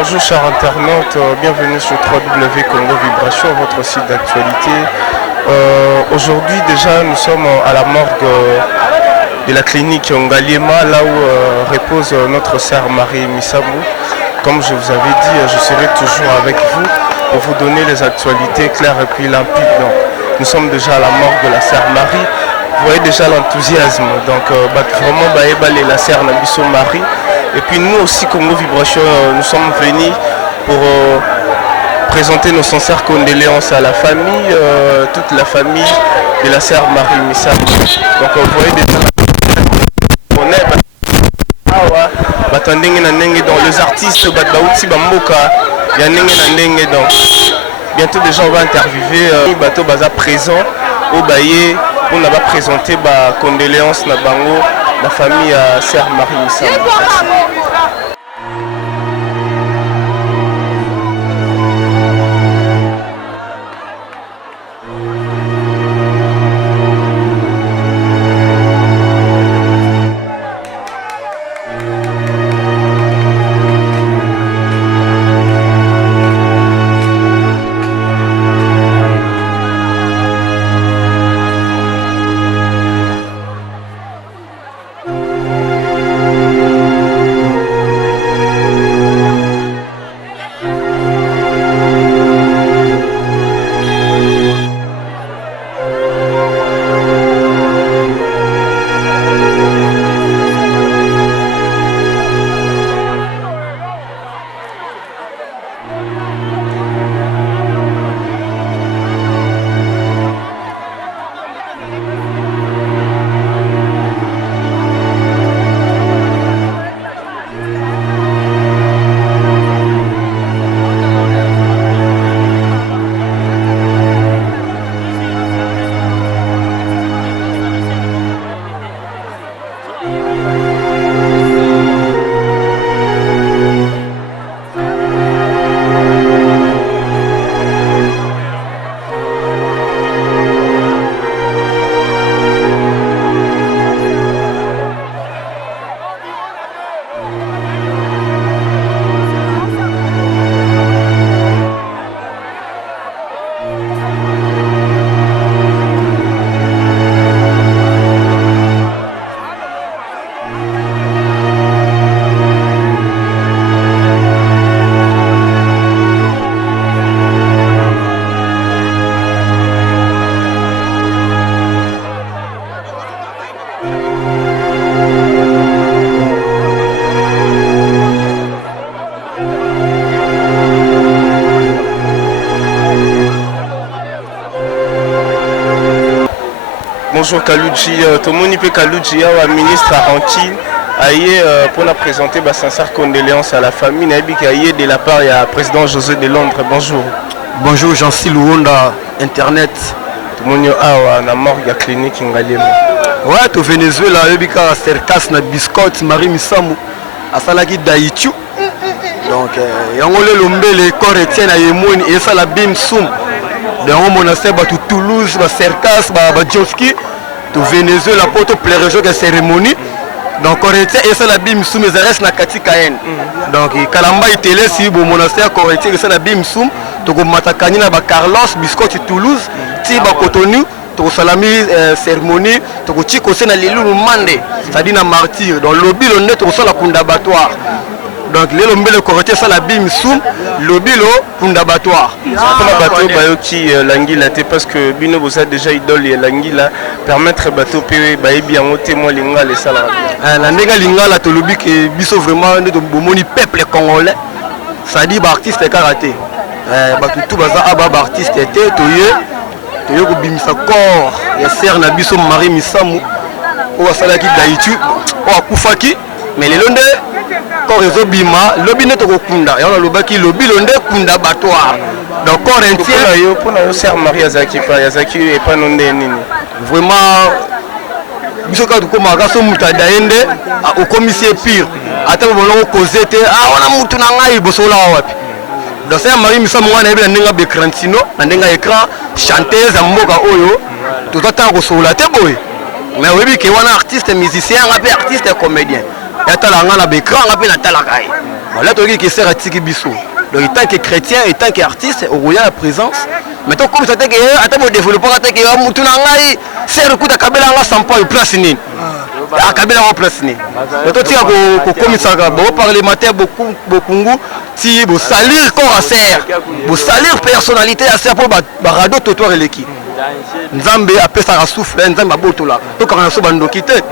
Bonjour chers internautes, bienvenue sur 3W Congo Vibration, votre site d'actualité. Aujourd'hui déjà nous sommes à la morgue de la clinique Ngaliema, là où repose notre sœur Marie Missamou. Comme je vous avais dit, je serai toujours avec vous pour vous donner les actualités claires et puis limpides. Donc, nous sommes déjà à la morgue de la sœur Marie. Vous voyez déjà l'enthousiasme. Donc vraiment la sœur Nabiso Marie. Et puis nous aussi, Congo Vibration, nous sommes venus pour présenter nos sincères condoléances à la famille, toute la famille de la sœur Marie Missamou. Donc vous voyez déjà dans les artistes, donc bientôt déjà on va interviewer bateau baza présent au baye pour nous présenter ba condoléances na bango la famille à sœur Marie Missamou. bonjour Kalouji. Tout le monde peut Kalouji, ministre à Rankin. Pour la présenter, sincère condoléances à la famille. De la part du président José de Londres. Bonjour. Bonjour Jean-Cy Louonda, Internet. Tout le monde est la morgue de la clinique Ngalema. Ouais, au Venezuela, il y a Cercas, Biscotte, Marie Missamou, à Salaki Daïtiu. Donc, il y a les corps etienne à Yemoun et ça la Bim Soum. Donc, on a fait Toulouse, Cercas, Djoski, au Venezuela, pour toutes les régions de cérémonie. Donc, Corétien et ça la Bim Soum, ils restent dans Kati Kayen. Donc, Kalamba et Télé, si vous monastère Corétien et ça la Bim Soum, donc, Matakani, Carlos, Biscotte, Toulouse, Tiba Cotonou. Pour salami cérémonie, pour chico c'est na lelu mande, c'est-à-dire na martyr. Donc lobby le net au sol la kundabatoire. Donc les lombe le correcté ça la bim soum, lobby le kundabatoire. Pour la bateau bayo qui l'anguilla parce que bino vous a déjà idole et l'anguilla permettre bateau payer baye bien au témoin linga les salariés. La nega linga la to lobby que biso vraiment de bomoni peuple congolais. Ça dit ba artiste karaté. Ba tout baza aba artiste était toyé. Il y a un corps, il y a un nabiso Marie Missamou, ou à Salaki Daïtu, ou à Koufaki, mais les Londais, corps les Obima, lobby n'est au Kunda, et on a le baki lobby Londais Kunda Batoire. Donc, corps entier. Pour la sœur Marie Yazaki, Yazaki et pas non vraiment, bisoka du Komagaso Moutadaende, au commissaire pire, à tel moment où causé, on a Moutunanga et Bosola. Donc c'est Marie Missamou on a vu un écrantino, un écran chanteuse à Moga Oyo, tout le temps sur la tête boy. Mais oui que on artiste musicien, on appelle artiste comédien. Et t'as la ngana écran, on appelle la talakai. Voilà toi qui sert à Tiki Bissou. Donc en tant que chrétien et tant qu'artiste, au y a la présence. Mais toi comme ça t'es que attends pour développer t'es que mutuna ngai, c'est le coup de Kabila nga sans pas place ni. Ah Kabila en place ni. Mais toi tu as comme ça bon parler matin beaucoup si vous salir corps à serre, vous salir personnalité à serre pour radio totoire l'équipe. Nzambe appelle ça souffle, Nzambe abotola. To quand on so bando quitter.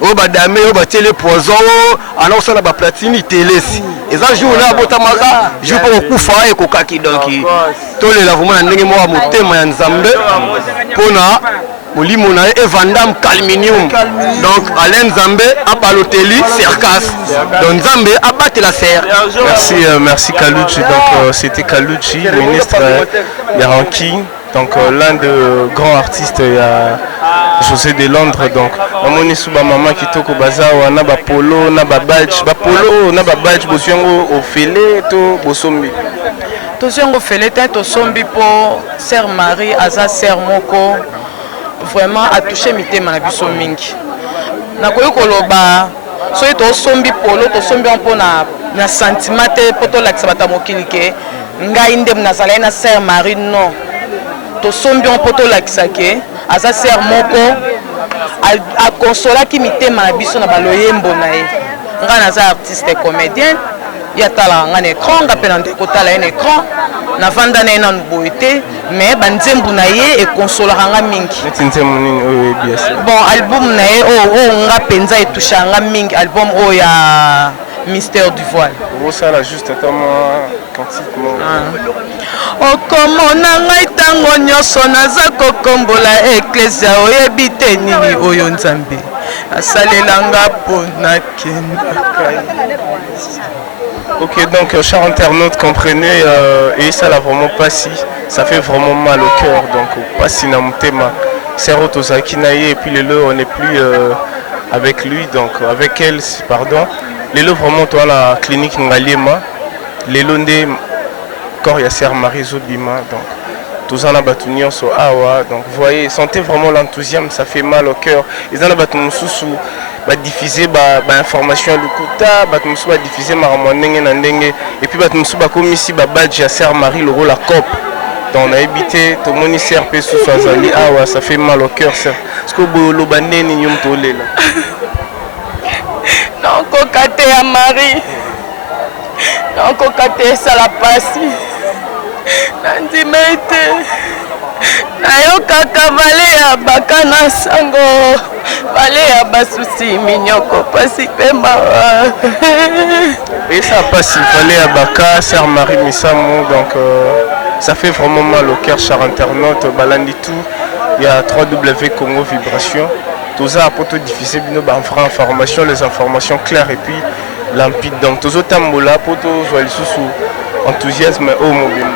O ba dame o ba télé poison, alors ça la ba platine télé si. Et ça joue là botamaka, joue pour kufa et kokaki donc. To le la vraiment ndenge mo motema ya Nzambe pona molimo na evandam calminium. Donc Alain Nzambe a Balotelli Cercas. Donc Nzambe a battu la serre. Merci Kalouji. Donc c'était Kalouji, ministre Yaranki. Donc l'un des grands artistes, il y a José de Londres. Donc on est sous ma maman qui toque au bazar, on a polo, on a badge, polo, on a badge, bosiongo au filet, to bosombi. Tosiongo filet, to sombi pour Sœur Marie, Aza Sœur Moko, vraiment a touché mité manabiso mingi. Na koyo koloba, so to sombi polo, to sombi un peu na sentimate poto la kisabata mokilike, ngai ndem na zala na Sœur Marie non. To sombi un poto la kisake, Aza Sœur Moko a consola ki mitema na biso na baloyembo na ye. Nga naza artiste comédien, ya tala nga écran, nga pena ndeko tala un écran, na vanda na ena nuboité, mais banzembu na ye e consola nga mingi. Bon album na ye nga penza e toucha nga mingi, album ya Mystère du voile. Ça là juste tellement quantiquement. Okomona ngai tango nyonso naza kokombola eklesia oyebi te nini oyo Nzambe asalelanga mpona kenda. Ok, donc chers internautes, comprenez, et ça l'a vraiment pas si, ça fait vraiment mal au cœur, donc pas si na mutema, c'est Rotozaki Naye, et puis les lots on n'est plus avec lui, donc avec elle, pardon, les lots vraiment toi la clinique Ngaliema, les lots corps ya Sœur Marie Zobima, donc tous en abatunions so awa, donc vous voyez, sentez vraiment l'enthousiasme, ça fait mal au cœur. Ils en abatun sous ba diffuser ba information le kuta, batum sous ba diffuser maramonenge na ndenge, et puis batum sous ba comme ici ba badge ya Sœur Marie le rôle la cop. Donc on a habité tout mon CRP sous Swazali awa, ça fait mal au cœur ça. Parce que le bandé ni nyum tolé là. Non kokate ya Marie. Non kokate ça la passe. Nandimete nayoka vale ya bakana sango vale ya basusi minyoko pasi pemba et ça passe il fallait à Baka Sœur Marie Missamou donc ça fait vraiment mal au cœur chers internautes balandi tout il y a 3W Congo Vibration. Tout ça pour diffuser information, les informations claires et puis limpides. Donc tout ça tambola pour tout sous enthousiasme au mobile.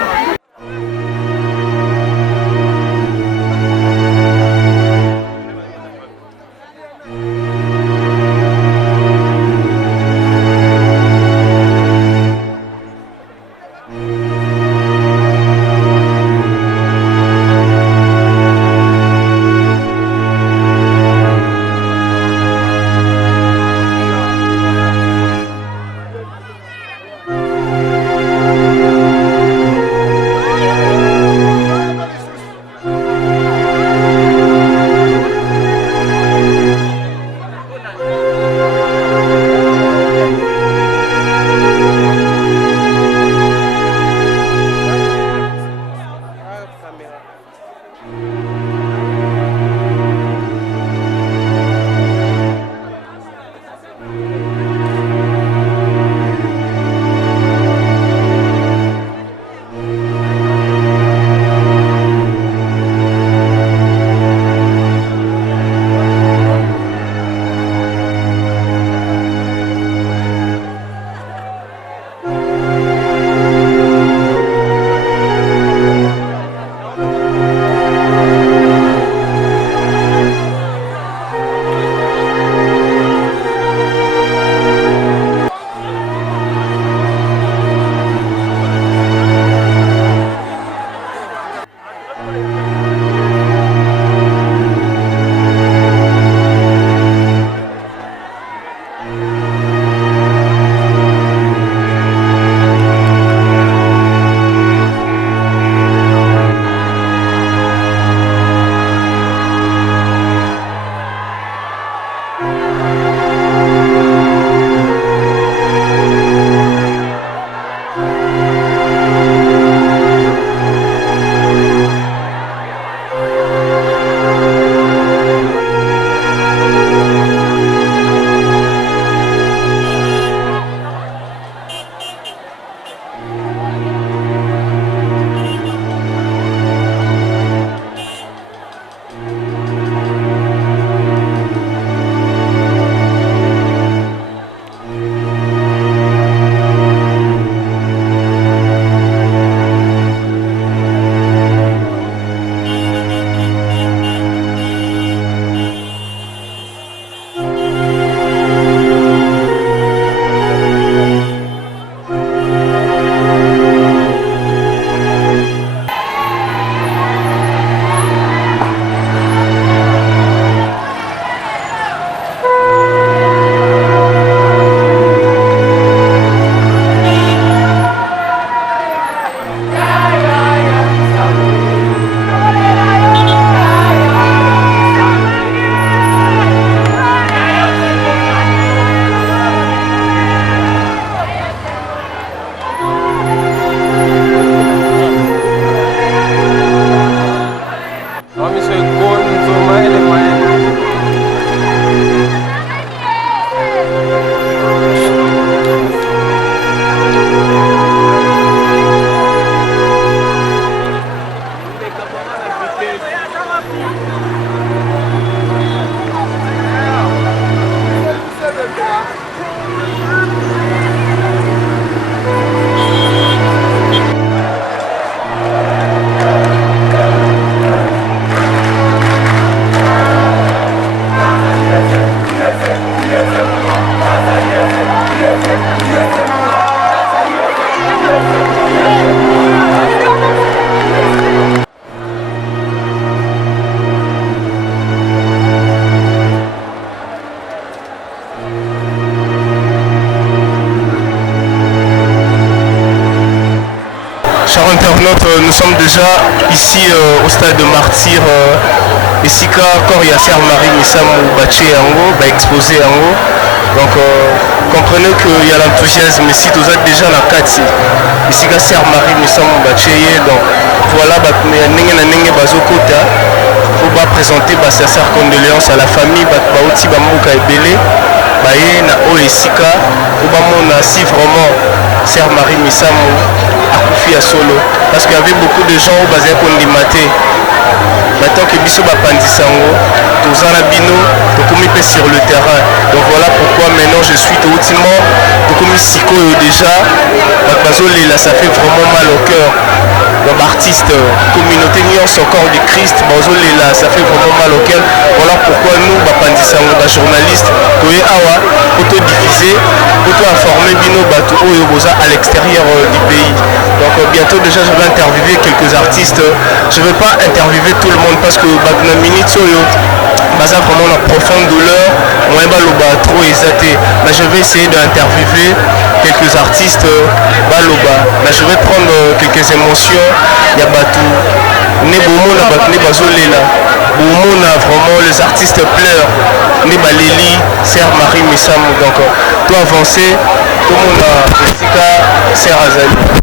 Chers internautes, nous sommes déjà ici au stade de Martyr. Ici, quand il y a Sœur Marie Missamou Baché Yango, exposé Yango. Donc, comprenez qu'il y a l'enthousiasme ici, tout ça déjà la 4 ici. Quand Sœur Marie Missamou Baché, donc voilà, il faut présenter ses sincères condoléances à la famille, Baouti Bamouka et Belé. Si vraiment Sœur Marie Missamou à Solo, parce qu'il y avait beaucoup de gens au basé pour Ndimate. maintenant que biso bapandisango tozana bino tokomi pe sur le terrain. Donc voilà pourquoi maintenant je suis ultimement tokomi sikoyo déjà bazolela, ça fait vraiment mal au cœur. Donc artiste communauté nyonso corps du Christ bazolela, ça fait vraiment mal au cœur. Voilà pourquoi nous bapandisango ba journaliste toye awa auto diffuser auto informer bino bato oyo boza à l'extérieur du pays. Donc bientôt déjà je vais interviewer quelques artistes. Je ne vais pas interviewer tout le monde parce que na minute oyo baza vraiment la profonde douleur, moi baloba trop exaté. Mais je vais essayer d'interviewer quelques artistes baloba. Mais je vais prendre quelques émotions. Il y a batou ne bomona bat ne bazolela. Bomona vraiment les artistes pleurent. Ne baleli Sœur Marie Missam, donc tout avancer, tout le monde a Jessica Sœur Azali.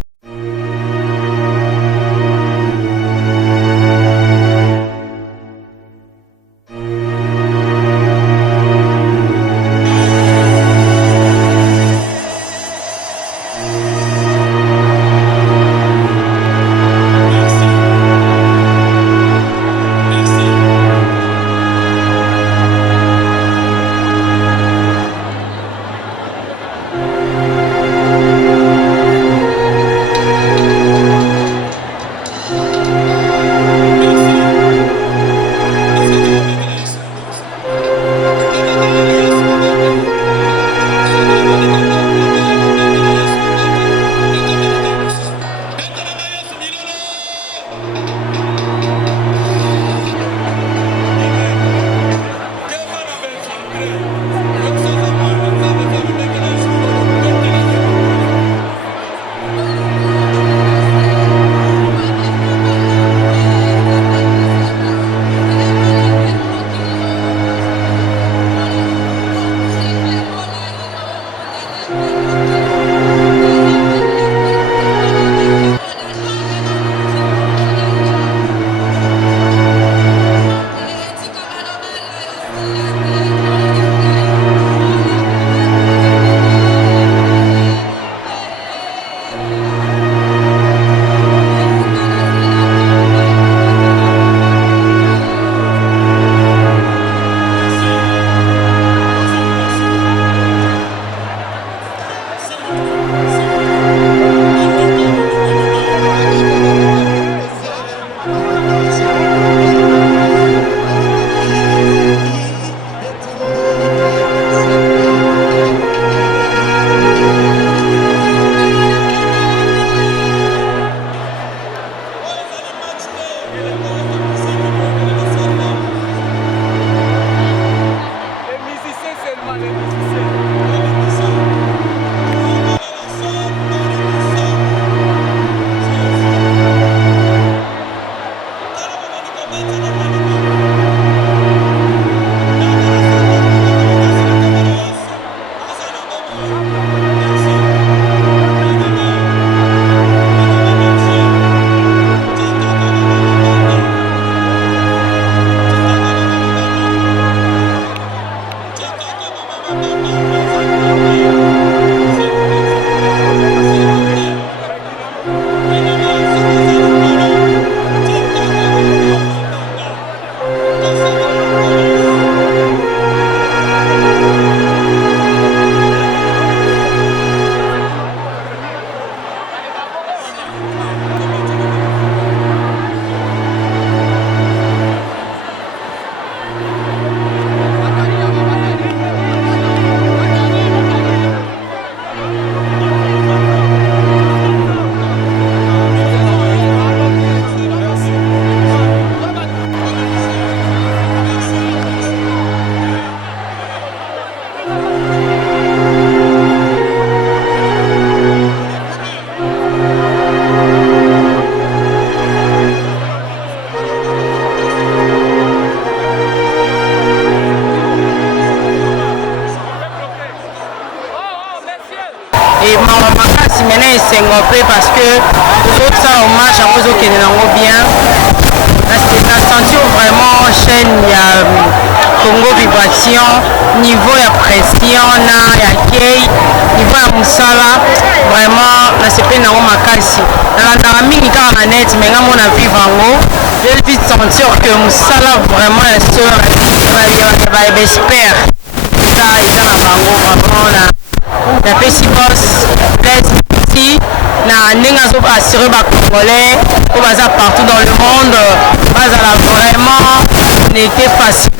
makasi maintenant esengo mpe parce que tozosala hommage yango ezokende nango bien na sentir vraiment chaîne ya Congo Vibration niveau ya pression na ya kei niveau ya mosala vraiment nasepeli nango makasi nalandaka mingi kaka na net me nga mona vivre yango je vite sentir que mosala vraiment ya sœur ya baespère eza na bango vraiment napesi bos plaisir na ndenge azoassure bacongolais po baza partout dans le monde bazala vraiment n'était facile.